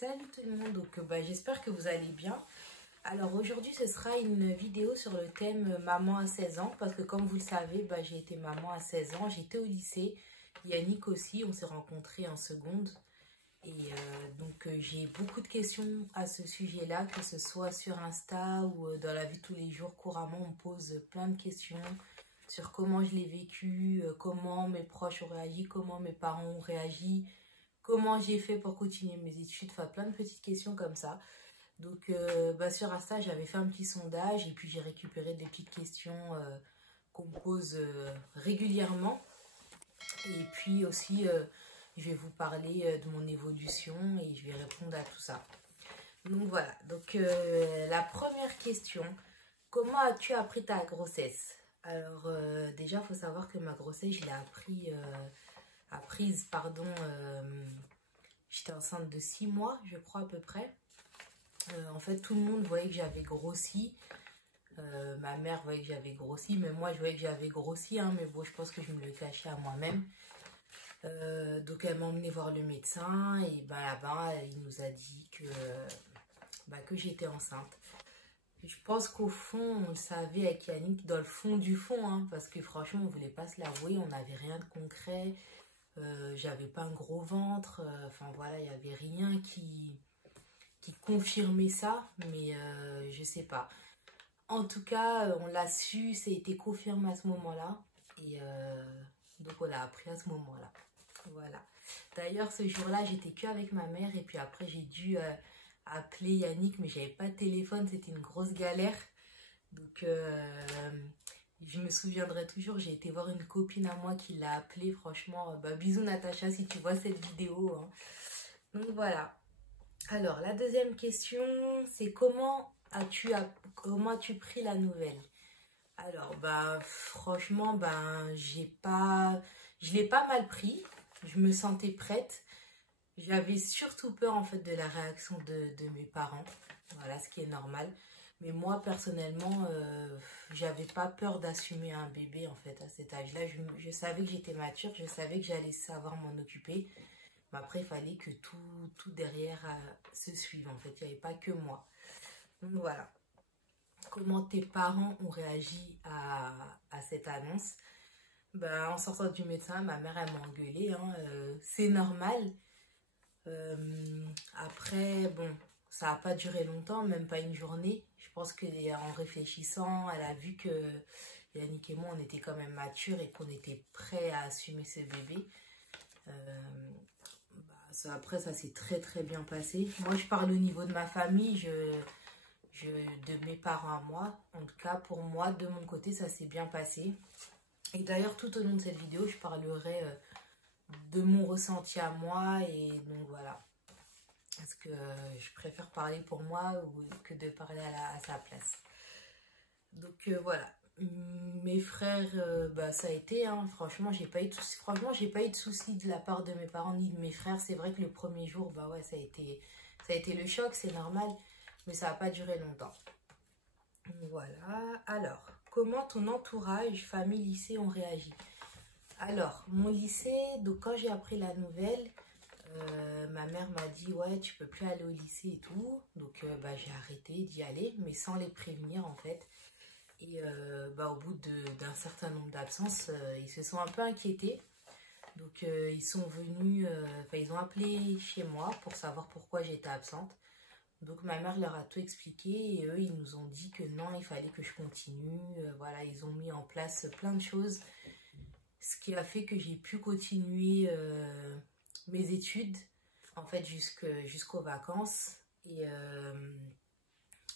Salut tout le monde, donc j'espère que vous allez bien. Alors aujourd'hui ce sera une vidéo sur le thème maman à 16 ans parce que comme vous le savez, j'ai été maman à 16 ans, j'étais au lycée, Yannick aussi, on s'est rencontrés en seconde. Et donc j'ai beaucoup de questions à ce sujet-là, que ce soit sur Insta ou dans la vie de tous les jours. Couramment on me pose plein de questions sur comment je l'ai vécu, comment mes proches ont réagi, comment mes parents ont réagi, comment j'ai fait pour continuer mes études, enfin plein de petites questions comme ça. Donc sur Insta j'avais fait un petit sondage et puis j'ai récupéré des petites questions qu'on me pose régulièrement. Et puis aussi je vais vous parler de mon évolution et je vais répondre à tout ça. Donc voilà, donc la première question, comment as-tu appris ta grossesse? Alors déjà il faut savoir que ma grossesse je l'ai apprise, j'étais enceinte de 6 mois je crois à peu près. En fait tout le monde voyait que j'avais grossi, ma mère voyait que j'avais grossi, mais moi je voyais que j'avais grossi, hein, mais bon je pense que je me le cachais à moi-même. Donc elle m'a emmené voir le médecin et là-bas il nous a dit que j'étais enceinte. Je pense qu'au fond on le savait avec Yannick, dans le fond du fond, hein, parce que franchement on voulait pas se l'avouer, on n'avait rien de concret, j'avais pas un gros ventre, enfin voilà, il n'y avait rien qui confirmait ça, mais je sais pas. En tout cas on l'a su, ça a été confirmé à ce moment-là et donc on l'a appris à ce moment-là. Voilà. D'ailleurs, ce jour-là, j'étais que avec ma mère et puis après, j'ai dû appeler Yannick, mais j'avais pas de téléphone, c'était une grosse galère. Donc, je me souviendrai toujours, j'ai été voir une copine à moi qui l'a appelé, franchement. Bisous Natacha si tu vois cette vidéo. Hein. Donc, voilà. Alors, la deuxième question, c'est comment as-tu pris la nouvelle? Alors, franchement, je l'ai pas mal pris. Je me sentais prête. J'avais surtout peur en fait de la réaction de mes parents. Voilà, ce qui est normal. Mais moi, personnellement, j'avais pas peur d'assumer un bébé en fait à cet âge-là. Je savais que j'étais mature, je savais que j'allais savoir m'en occuper. Mais après, il fallait que tout derrière se suive en fait. Il n'y avait pas que moi. Donc voilà. Comment tes parents ont réagi à cette annonce? En sortant du médecin, ma mère elle m'a engueulée, hein, c'est normal. Après, bon, ça n'a pas duré longtemps, même pas une journée. Je pense qu'en réfléchissant, elle a vu que Yannick et moi, on était quand même matures et qu'on était prêts à assumer ce bébé. Après, ça s'est très très bien passé. Moi, je parle au niveau de ma famille, de mes parents à moi. En tout cas, pour moi, de mon côté, ça s'est bien passé. Et d'ailleurs, tout au long de cette vidéo, je parlerai de mon ressenti à moi. Et donc voilà. Parce que je préfère parler pour moi que de parler à sa place. Donc voilà. Mes frères, ça a été, hein, franchement, j'ai pas eu de soucis. Franchement, j'ai pas eu de soucis de la part de mes parents ni de mes frères. C'est vrai que le premier jour, ouais, ça a été le choc, c'est normal. Mais ça n'a pas duré longtemps. Voilà. Alors, comment ton entourage, famille, lycée ont réagi? Alors, mon lycée, donc quand j'ai appris la nouvelle, ma mère m'a dit ouais, tu peux plus aller au lycée et tout. Donc j'ai arrêté d'y aller, mais sans les prévenir en fait. Et au bout d'un certain nombre d'absences, ils se sont un peu inquiétés. Donc ils sont venus, ils ont appelé chez moi pour savoir pourquoi j'étais absente. Donc ma mère leur a tout expliqué et eux ils nous ont dit que non, il fallait que je continue. Voilà, ils ont mis en place plein de choses. Ce qui a fait que j'ai pu continuer mes études en fait jusqu'aux vacances. Et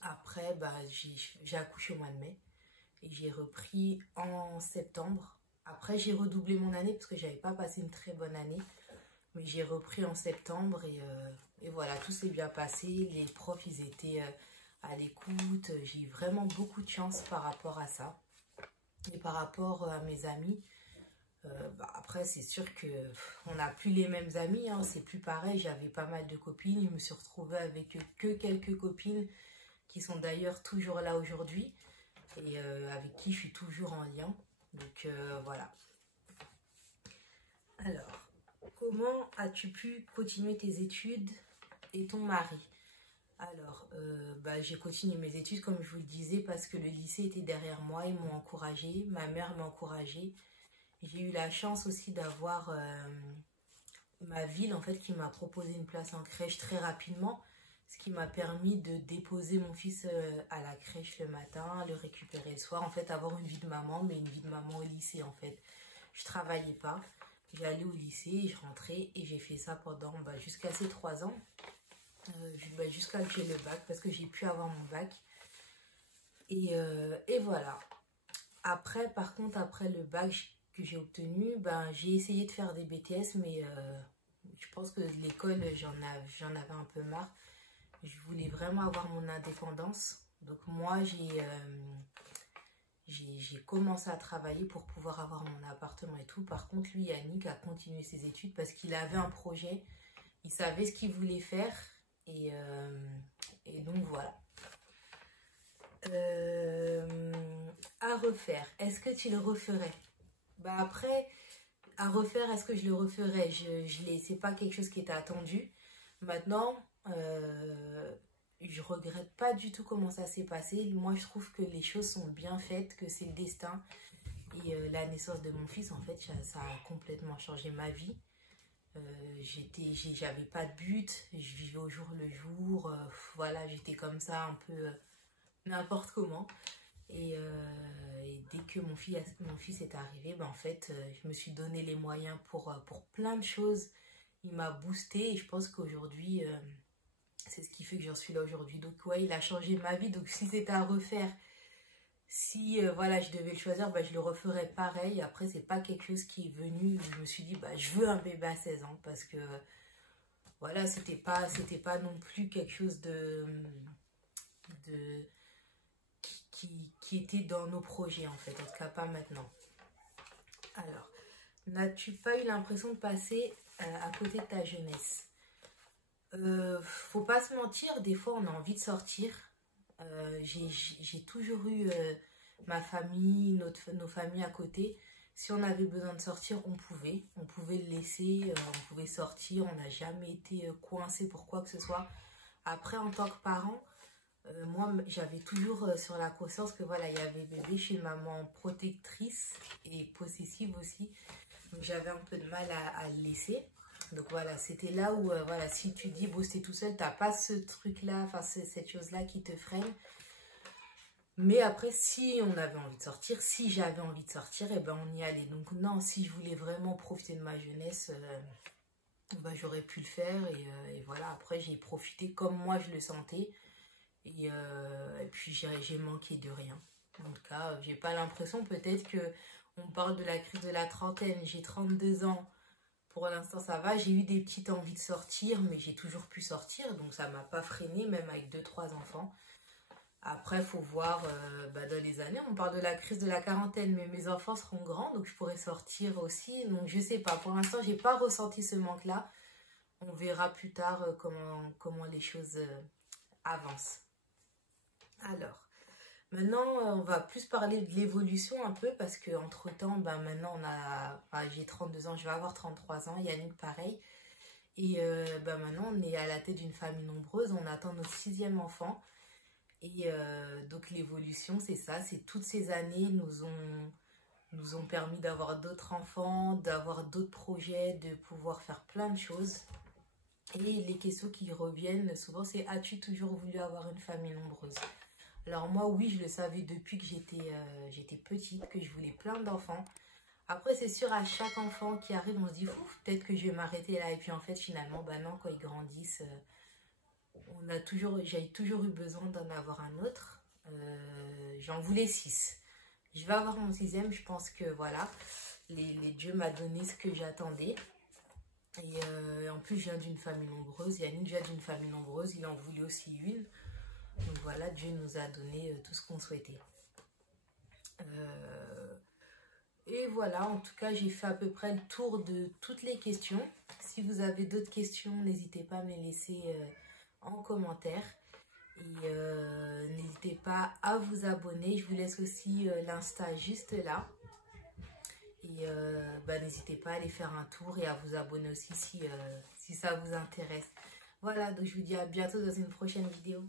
après j'ai accouché au mois de mai et j'ai repris en septembre. Après j'ai redoublé mon année parce que j'avais pas passé une très bonne année. Mais j'ai repris en septembre et voilà, tout s'est bien passé. Les profs, ils étaient à l'écoute. J'ai eu vraiment beaucoup de chance par rapport à ça. Et par rapport à mes amis, après, c'est sûr qu'on n'a plus les mêmes amis. Hein, c'est plus pareil. J'avais pas mal de copines. Je me suis retrouvée avec que quelques copines qui sont d'ailleurs toujours là aujourd'hui. Et avec qui je suis toujours en lien. Donc voilà. Alors. Comment as-tu pu continuer tes études Et ton mari? Alors, j'ai continué mes études comme je vous le disais parce que le lycée était derrière moi, ils m'ont encouragée, ma mère m'a encouragée. J'ai eu la chance aussi d'avoir ma ville en fait qui m'a proposé une place en crèche très rapidement, ce qui m'a permis de déposer mon fils à la crèche le matin, le récupérer le soir, en fait avoir une vie de maman, mais une vie de maman au lycée en fait. Je travaillais pas, j'allais au lycée, je rentrais et j'ai fait ça pendant jusqu'à ces 3 ans, jusqu'à que j'ai le bac parce que j'ai pu avoir mon bac. Et voilà. Après, par contre, après le bac que j'ai obtenu, j'ai essayé de faire des BTS, mais je pense que l'école, j'en avais un peu marre. Je voulais vraiment avoir mon indépendance. Donc moi, j'ai commencé à travailler pour pouvoir avoir mon appartement et tout. Par contre, lui, Yannick, a continué ses études parce qu'il avait un projet. Il savait ce qu'il voulait faire. Et donc, voilà. À refaire, est-ce que tu le referais? Après, à refaire, est-ce que je le referais? C'est pas quelque chose qui était attendu. Maintenant, je regrette pas du tout comment ça s'est passé. Moi, je trouve que les choses sont bien faites, que c'est le destin. Et la naissance de mon fils, en fait, ça a complètement changé ma vie. J'avais pas de but, je vivais au jour le jour. Voilà, j'étais comme ça un peu n'importe comment. Et dès que mon fils est arrivé, en fait, je me suis donné les moyens pour plein de choses. Il m'a boosté et je pense qu'aujourd'hui, c'est ce qui fait que j'en suis là aujourd'hui. Donc ouais, il a changé ma vie. Donc si c'était à refaire, si voilà, je devais le choisir, je le referais pareil. Après, c'est pas quelque chose qui est venu. Je me suis dit, je veux un bébé à 16 ans parce que voilà, c'était pas non plus quelque chose de qui était dans nos projets en fait, en tout cas pas maintenant. Alors, n'as-tu pas eu l'impression de passer à côté de ta jeunesse? Faut pas se mentir, des fois on a envie de sortir. J'ai toujours eu ma famille, nos familles à côté. Si on avait besoin de sortir, on pouvait le laisser, on pouvait sortir, on n'a jamais été coincé pour quoi que ce soit. Après, en tant que parent, moi, j'avais toujours sur la conscience que voilà, il y avait bébé chez une maman protectrice et possessive aussi. Donc j'avais un peu de mal à le laisser. Donc voilà, c'était là où, voilà, si tu dis, bon, c'est tout seul, t'as pas ce truc-là, enfin, cette chose-là qui te freine. Mais après, si on avait envie de sortir, si j'avais envie de sortir, et on y allait. Donc non, si je voulais vraiment profiter de ma jeunesse, j'aurais pu le faire. Et voilà, après, j'ai profité comme moi je le sentais. Et puis j'ai manqué de rien. En tout cas, j'ai pas l'impression, peut-être que on parle de la crise de la trentaine, j'ai 32 ans, pour l'instant ça va, j'ai eu des petites envies de sortir, mais j'ai toujours pu sortir, donc ça m'a pas freiné, même avec 2-3 enfants. Après, faut voir dans les années, on parle de la crise de la quarantaine, mais mes enfants seront grands, donc je pourrais sortir aussi, donc je sais pas, pour l'instant j'ai pas ressenti ce manque-là. On verra plus tard comment les choses avancent. Alors, maintenant, on va plus parler de l'évolution un peu parce que entre temps, maintenant j'ai 32 ans, je vais avoir 33 ans, Yannick pareil. Et maintenant, on est à la tête d'une famille nombreuse, on attend notre 6e enfant. Et donc l'évolution, c'est ça, c'est toutes ces années nous ont permis d'avoir d'autres enfants, d'avoir d'autres projets, de pouvoir faire plein de choses. Et les questions qui reviennent souvent, c'est: as-tu toujours voulu avoir une famille nombreuse? Alors moi, oui, je le savais depuis que j'étais petite, que je voulais plein d'enfants. Après, c'est sûr, à chaque enfant qui arrive, on se dit, peut-être que je vais m'arrêter là. Et puis en fait, finalement, non, quand ils grandissent, j'ai toujours eu besoin d'en avoir un autre. J'en voulais 6. Je vais avoir mon 6e, je pense que voilà, les dieux m'a donné ce que j'attendais. Et en plus, je viens d'une famille nombreuse. Yannick vient d'une famille nombreuse, il en voulait aussi une. Donc voilà, Dieu nous a donné tout ce qu'on souhaitait. Et voilà, en tout cas, j'ai fait à peu près le tour de toutes les questions. Si vous avez d'autres questions, n'hésitez pas à me les laisser en commentaire. Et n'hésitez pas à vous abonner. Je vous laisse aussi l'Insta juste là. Et n'hésitez pas à aller faire un tour et à vous abonner aussi si ça vous intéresse. Voilà, donc je vous dis à bientôt dans une prochaine vidéo.